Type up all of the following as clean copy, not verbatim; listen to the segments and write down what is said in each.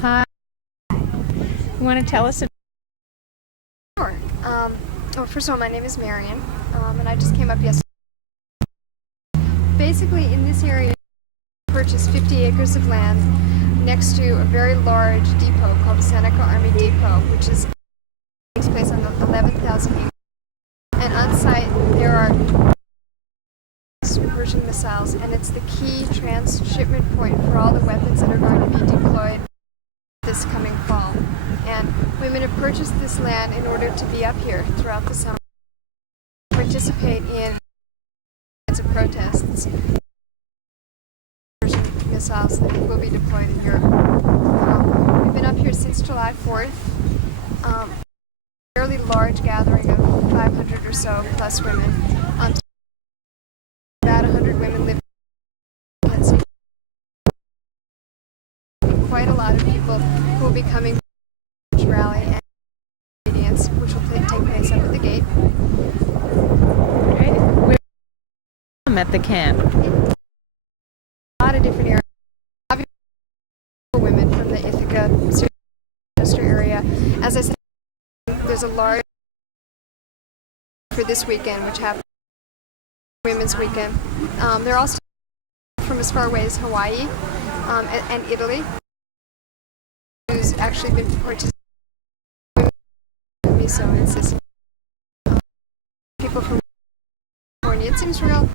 Hi. You want to tell us about? Sure. Well, first of all, my name is Marion, and I just came up yesterday. Basically, in this area, I purchased 50 acres of land next to a very large depot called the Seneca Army Depot, which takes place on the 11,000 acres. And on site, there are Persian missiles, and it's the key transshipment point for all the weapons that are going to be deployed this coming fall. And women have purchased this land in order to be up here throughout the summer, participate in kinds of protests. Persian missiles that will be deployed in Europe. We've been up here since July 4th. A fairly large gathering of 500 or so plus women. About 100 women live in quite a lot of people who will be coming to the rally and obedience, which will take place up at the gate. Okay. We're at the camp. A lot of different areas. Obviously, women from the Ithaca area. As I said, there's a large for this weekend, which happens Women's Weekend. They're also from as far away as Hawaii and Italy, who's actually been participating in miso and Sicily. People from California. It seems real,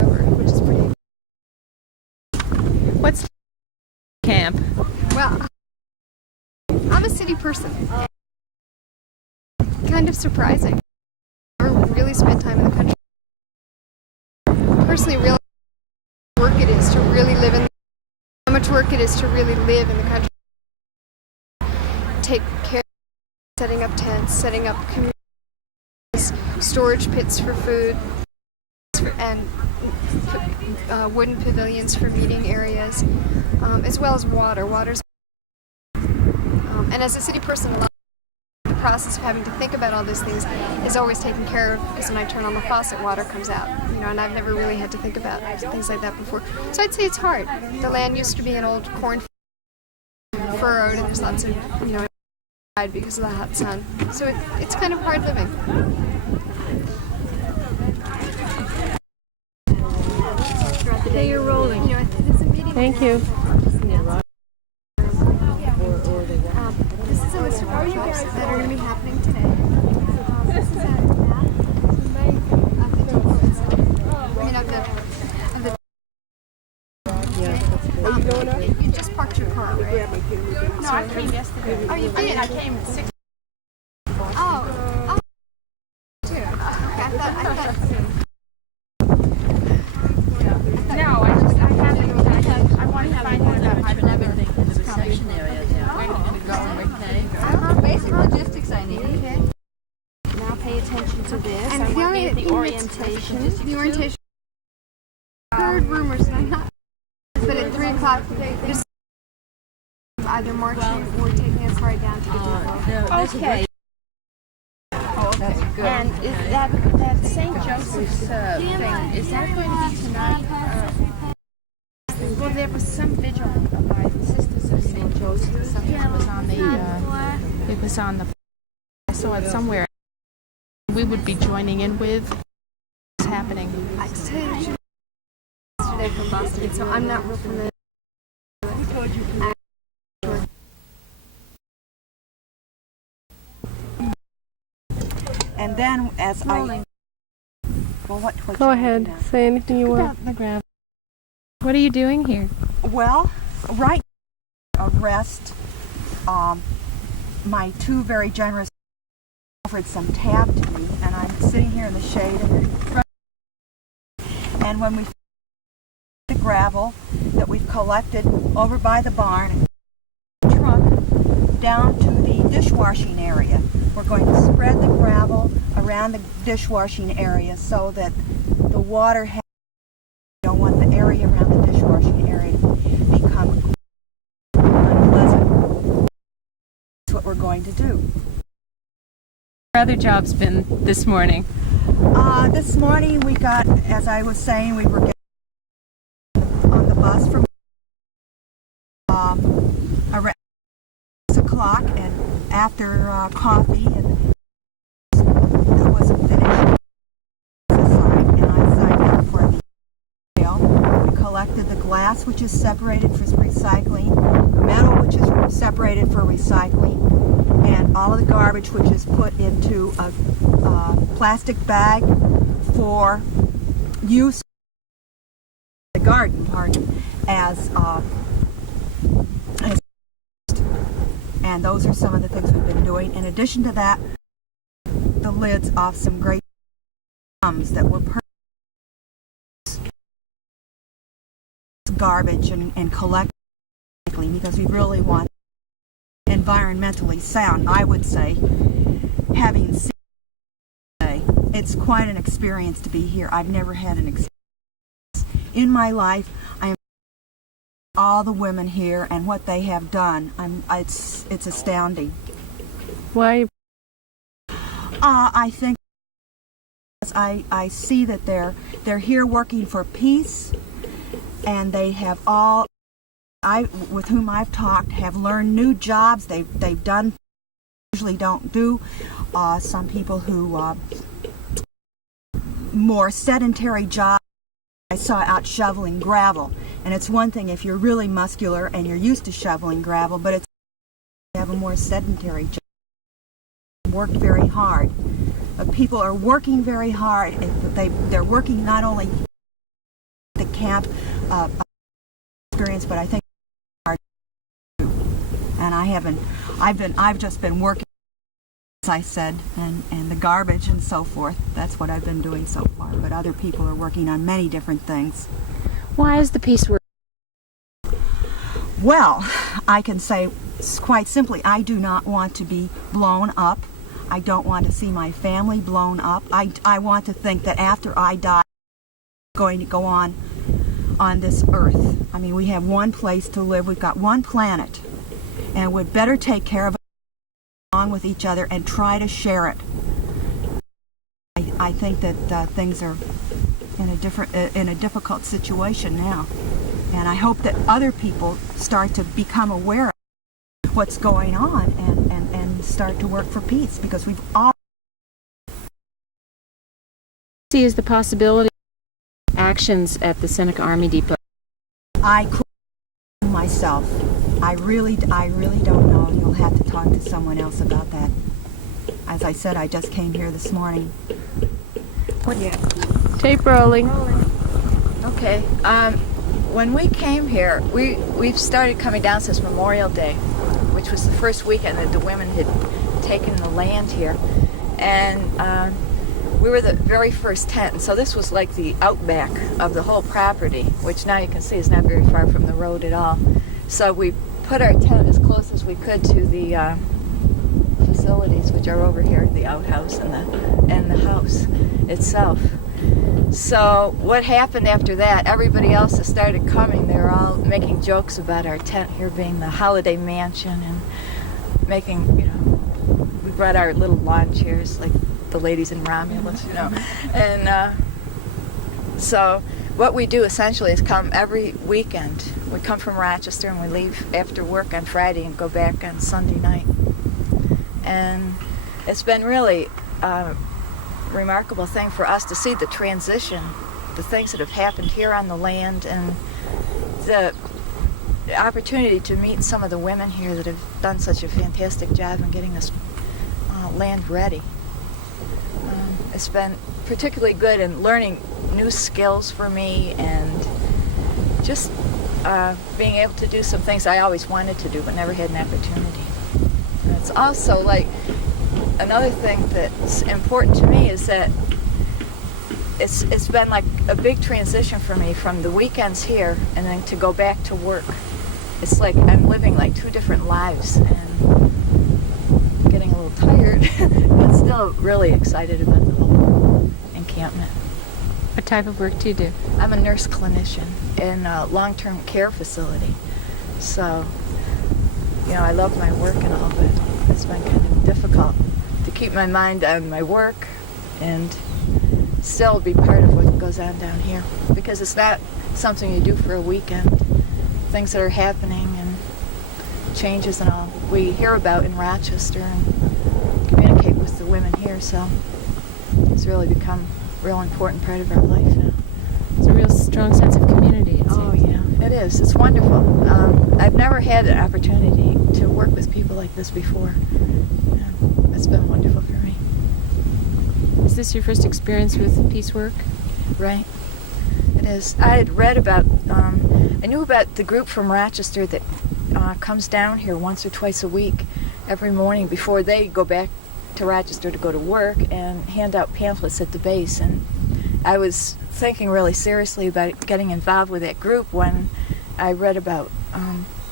which is pretty. What's camp? Well, I'm a city person. Kind of surprising. I've never really spent time in the country. Personally, realize how much work it is to really live in. How much work it is to really live in the country. Take care, setting up tents, setting up communities, storage pits for food, and wooden pavilions for meeting areas, as well as water. And as a city person, the process of having to think about all these things is always taken care of, because when I turn on the faucet, water comes out. And I've never really had to think about things like that before. So I'd say it's hard. The land used to be an old corn furrowed, and there's lots of, died because of the hot sun. So it's kind of hard living. Today you're rolling. Thank you. This is a list of workshops that are going to be happening today. This is a map of the you just parked your car, right? No, I came yesterday. Oh, you did? I came at 6. Oh, too. Okay, I thought. No, I want to find out about everything in the reception area. Where you're going to go and okay. Basic logistics I need. Okay. Now pay attention to this. And I the want only the thing orientation. The orientation. I heard rumors, and I'm not. But at 3 o'clock, there's either marching or taking us right down to the depot. Okay. That's good. And is that St. Joseph's thing, is that going to be tonight? Well, there was some vigil by the Sisters of St. Joseph. Something was on the, it was on the, I saw it somewhere. We would be joining in with what's happening. I said yesterday from Boston, so I'm not real familiar. and then as I what Go ahead. Say anything you want. What are you doing here? well right arrest my two very generous offered some tab to me, and I'm sitting here in the shade and when we the gravel that we've collected over by the barn truck down to the dishwashing area. We're going to spread the gravel around the dishwashing area so that the water don't want the area around the dishwashing area to become unpleasant. That's what we're going to do. What other jobs been this morning? This morning we got, as I was saying, we were getting on the bus from around 6 o'clock, and after coffee and that wasn't finished, and I signed up for the sale. We collected the glass, which is separated for recycling, the metal, which is separated for recycling, and all of the garbage, which is put into a plastic bag for use in the garden, as and those are some of the things we've been doing. In addition to that, the lids off some great drums that were garbage and collect because we really want environmentally sound. I would say, having seen it's quite an experience to be here. I've never had an experience in my life. I am all the women here and what they have done. It's astounding. Why? I think I see that they're here working for peace, and they have all with whom I've talked have learned new jobs. They've done usually don't do. Some people who more sedentary jobs I saw out shoveling gravel, and it's one thing if you're really muscular and you're used to shoveling gravel, but it's you have a more sedentary job. Worked very hard. People are working very hard. They're working not only the camp experience, but I think hard too. And I've just been working, as I said, and the garbage and so forth. That's what I've been doing so far. But other people are working on many different things. Why is the peace work? Well, I can say quite simply, I do not want to be blown up. I don't want to see my family blown up. I want to think that after I die, I'm going to go on this earth. I mean, we have one place to live. We've got one planet, and we'd better take care of it along with each other and try to share it. I think that things are in a difficult situation now, and I hope that other people start to become aware of what's going on and start to work for peace, because we've all See is the possibility of actions at the Seneca Army Depot. I couldn't myself. I really don't know. You'll have to talk to someone else about that. As I said, I just came here this morning. What? Yeah. Tape rolling. Okay. When we came here, we've started coming down since Memorial Day, which was the first weekend that the women had taken the land here, and we were the very first tent. And so this was like the outback of the whole property, which now you can see is not very far from the road at all. So we put our tent as close as we could to the facilities, which are over here, the outhouse and the house itself. So what happened after that, everybody else that started coming, they were all making jokes about our tent here being the holiday mansion, and making, we brought our little lawn chairs like the ladies in Romulus, And so what we do essentially is come every weekend. We come from Rochester and we leave after work on Friday and go back on Sunday night. And it's been really remarkable thing for us to see the transition, the things that have happened here on the land, and the opportunity to meet some of the women here that have done such a fantastic job in getting this land ready. It's been particularly good in learning new skills for me, and just being able to do some things I always wanted to do but never had an opportunity. And it's also like another thing that's important to me is that it's been like a big transition for me from the weekends here and then to go back to work. It's like I'm living like two different lives and getting a little tired, but still really excited about the whole encampment. What type of work do you do? I'm a nurse clinician in a long-term care facility. So, I love my work and all, but it's been kind of difficult to keep my mind on my work and still be part of what goes on down here, because it's not something you do for a weekend. Things that are happening, and changes and all we hear about in Rochester and communicate with the women here. So it's really become a real important part of our life now. It's a real strong sense of community. Oh yeah, it is. It's wonderful. I've never had an opportunity to work with people like this before. It's been wonderful for me. Is this your first experience with peace work? Right. It is. I had read about, I knew about the group from Rochester that comes down here once or twice a week, every morning before they go back to Rochester to go to work and hand out pamphlets at the base. And I was thinking really seriously about getting involved with that group when I read about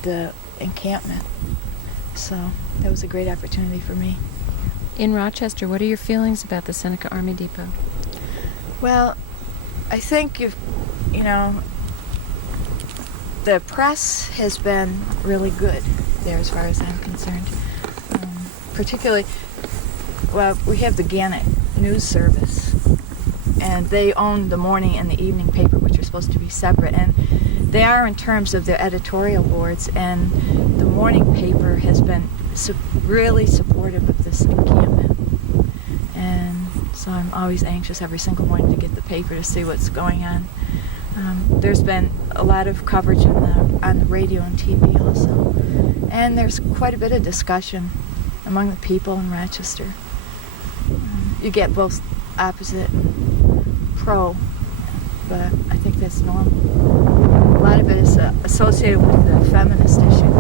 the encampment. So that was a great opportunity for me. In Rochester, what are your feelings about the Seneca Army Depot? Well, I think you know, the press has been really good there as far as I'm concerned. Particularly, well, we have the Gannett News Service, and they own the morning and the evening paper, which are supposed to be separate. And they are in terms of their editorial boards, and the morning paper has been really supportive of this encampment. And so I'm always anxious every single morning to get the paper to see what's going on. There's been a lot of coverage on the radio and TV also. And there's quite a bit of discussion among the people in Rochester. You get both opposite and pro, but I think that's normal. A lot of it is associated with the feminist issue.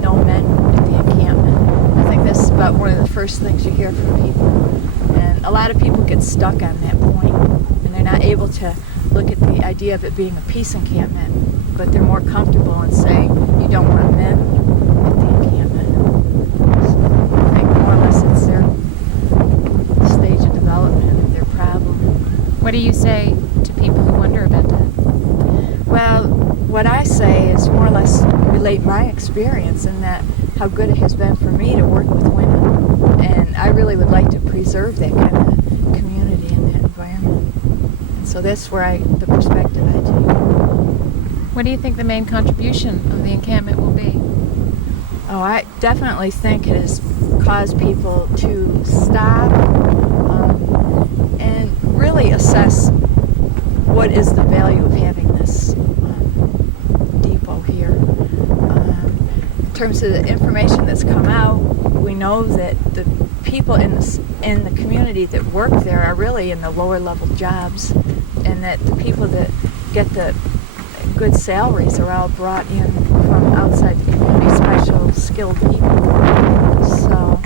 No men at the encampment. I think that's about one of the first things you hear from people. And a lot of people get stuck on that point, and they're not able to look at the idea of it being a peace encampment, but they're more comfortable in saying you don't want men at the encampment. So I think more or less it's their stage of development and their problem. What do you say to people who wonder about that? Well, what I say is more or less relate my experience and that how good it has been for me to work with women. And I really would like to preserve that kind of community and that environment. And so that's where the perspective I take. What do you think the main contribution of the encampment will be? Oh, I definitely think it has caused people to stop and really assess what is the value of having this depot here. In terms of the information that's come out, we know that the people in the community that work there are really in the lower level jobs, and that the people that get the good salaries are all brought in from outside the community, special skilled people. So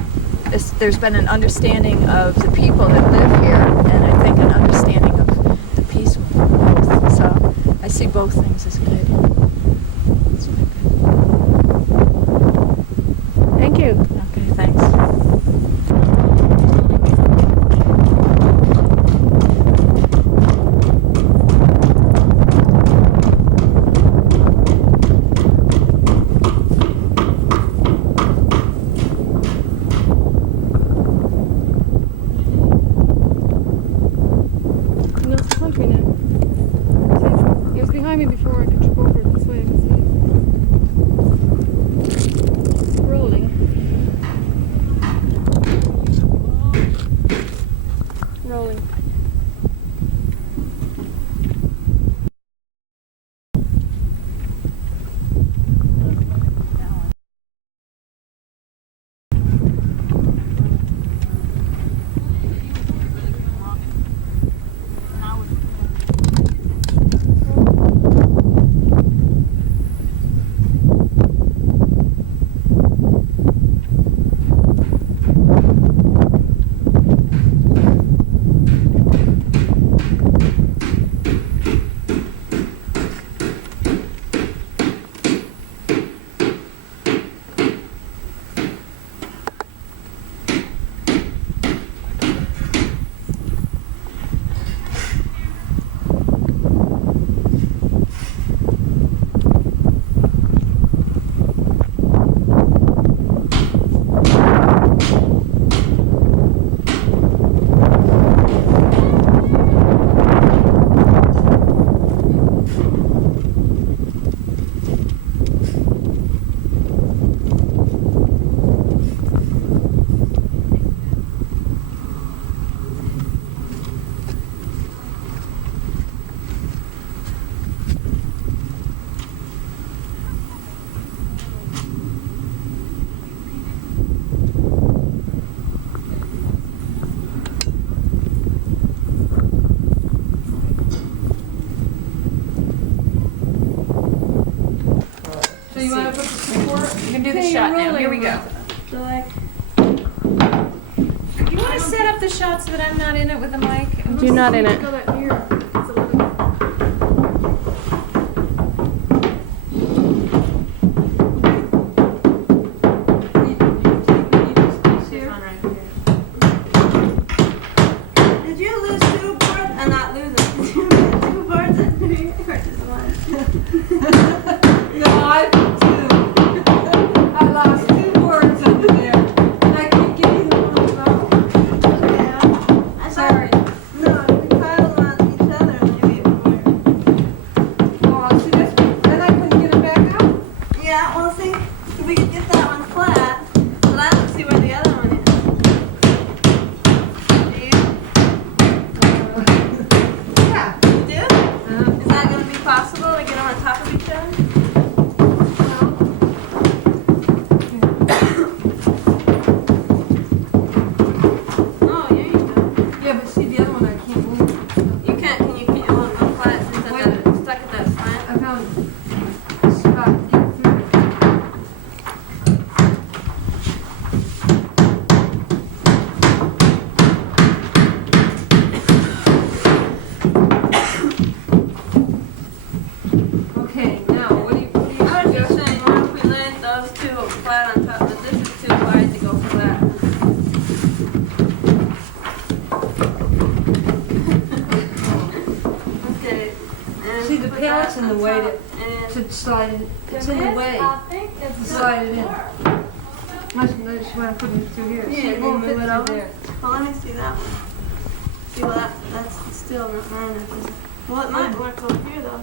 there's been an understanding of the people that live here, and I think an understanding of the peace movement. So I see both things as good. It's been good. Thank you. Okay, thanks. No, it's behind me now. It was behind me before I could you want to put the support? You can do the shot now. Here we go. So like, You want to set up the shot so that I'm not in it with the mic? You're not in it. go that mirror. It's a little bit. Did you lose 2 boards? Not lose it. Did you lose 2 boards or just one? No, I put 2. I lost 2 boards under there. And I couldn't get either one of them out. I Sorry. No, we piled on each other maybe it would work. Oh, see, that's, then I couldn't get it back out. Yeah, well see, if we could get that one flat, but I don't see where the other one is. Do you? Yeah. You do? Is that going to be possible to get them on top of each other? Oh, yeah, you do. Yeah, but see, the other one I can't move. You can't, it won't go flat since it's stuck at that slant. I found a spot to get through. Okay, now what do you I was just saying, what if we land those 2 flat on top, but this is too wide to go flat. Okay. And See, the put pallet's that in the on way top, to slide it. It's in the way I think it's to slide it in. I just want to put it through here. Yeah, See, it then won't move fit it through over. there. Well, let me see that one. See, well, that's still not mine. Well, it might work over here, though.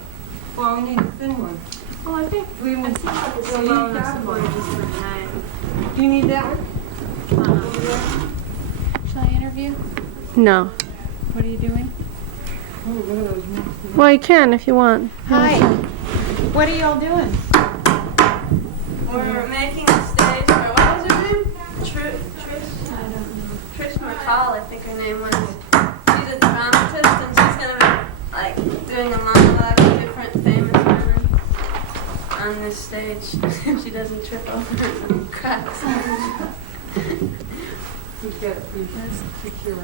Well, we need a thin one. Well, I think We it would, seems like it's well, so low you enough got support one. just for tonight. Do you need that one? Shall I interview? No. What are you doing? Oh, look at those moves. Well, you can if you want. Hi. What are y'all doing? We're making a stage for, what was her name? Trish? I don't know. Trish McCall, I think her name was. She's a dramatist and she's going to be like doing a monologue of different famous women on this stage. If she doesn't trip over and cracks. We've got it secure.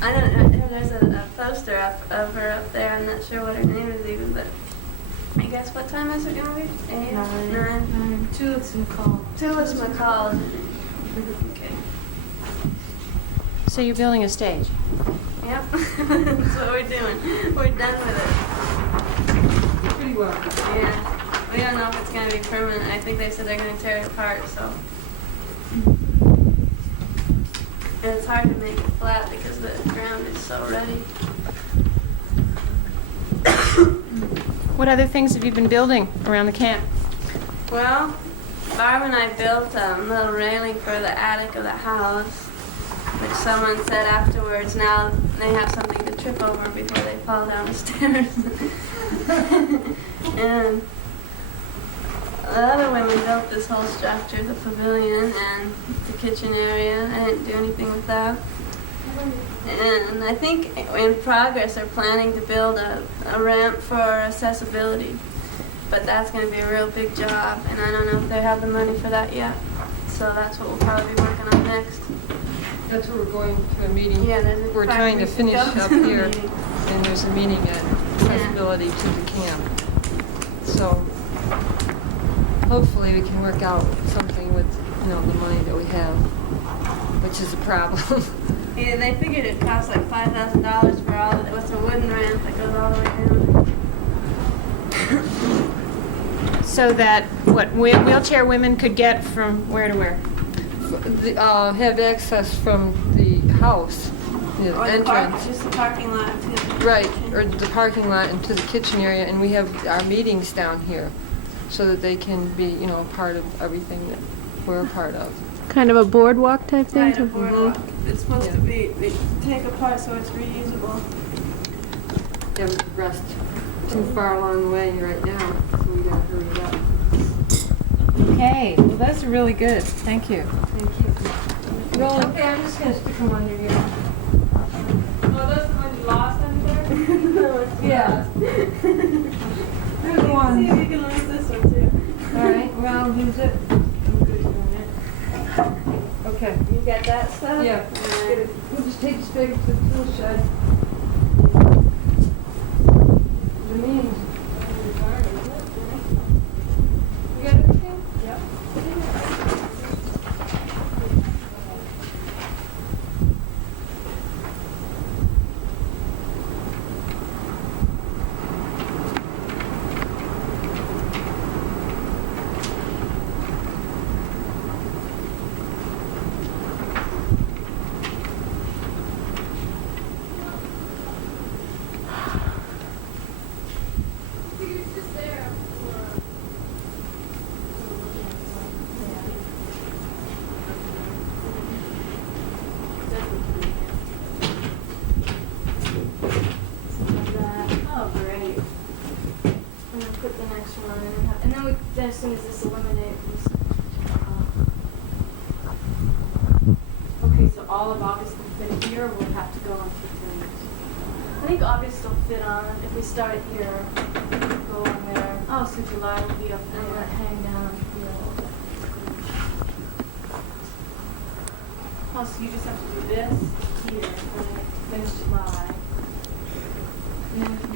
I don't know, there's a poster of her up there. I'm not sure what her name is even, but I guess what time is it going to be? 8? 9? Tulips McCall. Tulips McCall. Okay. So you're building a stage? Yep, that's what we're doing. We're done with Pretty well. it. Yeah. We don't know if it's going to be permanent. I think they said they're going to tear it apart, so. And it's hard to make it flat because the ground is so ready. What other things have you been building around the camp? Well, Barb and I built a little railing for the attic of the house, which someone said afterwards now they have something to trip over before they fall down the stairs. And the other women built this whole structure, the pavilion and the kitchen area. I didn't do anything with that. And I think in progress they're planning to build a ramp for accessibility. But that's going to be a real big job, and I don't know if they have the money for that yet. So that's what we'll probably be working on next. That's where we're going to a meeting. Yeah, there's a We're fact trying we to finish go up to the here, meeting. and there's a meeting on accessibility to the camp. So hopefully we can work out something with, the money that we have, which is a problem. Yeah, they figured it cost like $5,000 for all of it. It's a wooden ramp that goes all the way down. So that, wheelchair women could get from where to where? Have access from the house, the Or the park, entrance. just the parking lot too. Right, or the parking lot into the kitchen area, and we have our meetings down here, so that they can be, a part of everything that we're a part of. Kind of a boardwalk type thing? Right, a boardwalk. It's supposed to be, they take apart so it's reusable. Yeah, we rest too far along the way right now, so we gotta hurry it up. Okay, well that's really good. Thank you. Thank you. Roland, okay, I'm just gonna stick them under here. Oh, those the ones you lost under there? No, it's Yeah. There's one. See if you can lose this one too. All right. want to use it? I'm good doing it. Okay. You got that stuff? Yeah. Get it. We'll just take this bag to the tool shed. The means. You got everything? Yep. Oh, great. I'm gonna put the next one in, and then then as soon as this eliminates. Okay, so all of August will fit here, or we'll have to go on two things. I think August will fit on if we start here. Go on there. Oh, so July will be up there. And let it hang down here a little bit. Oh, so you just have to do this here, and then finish July. And then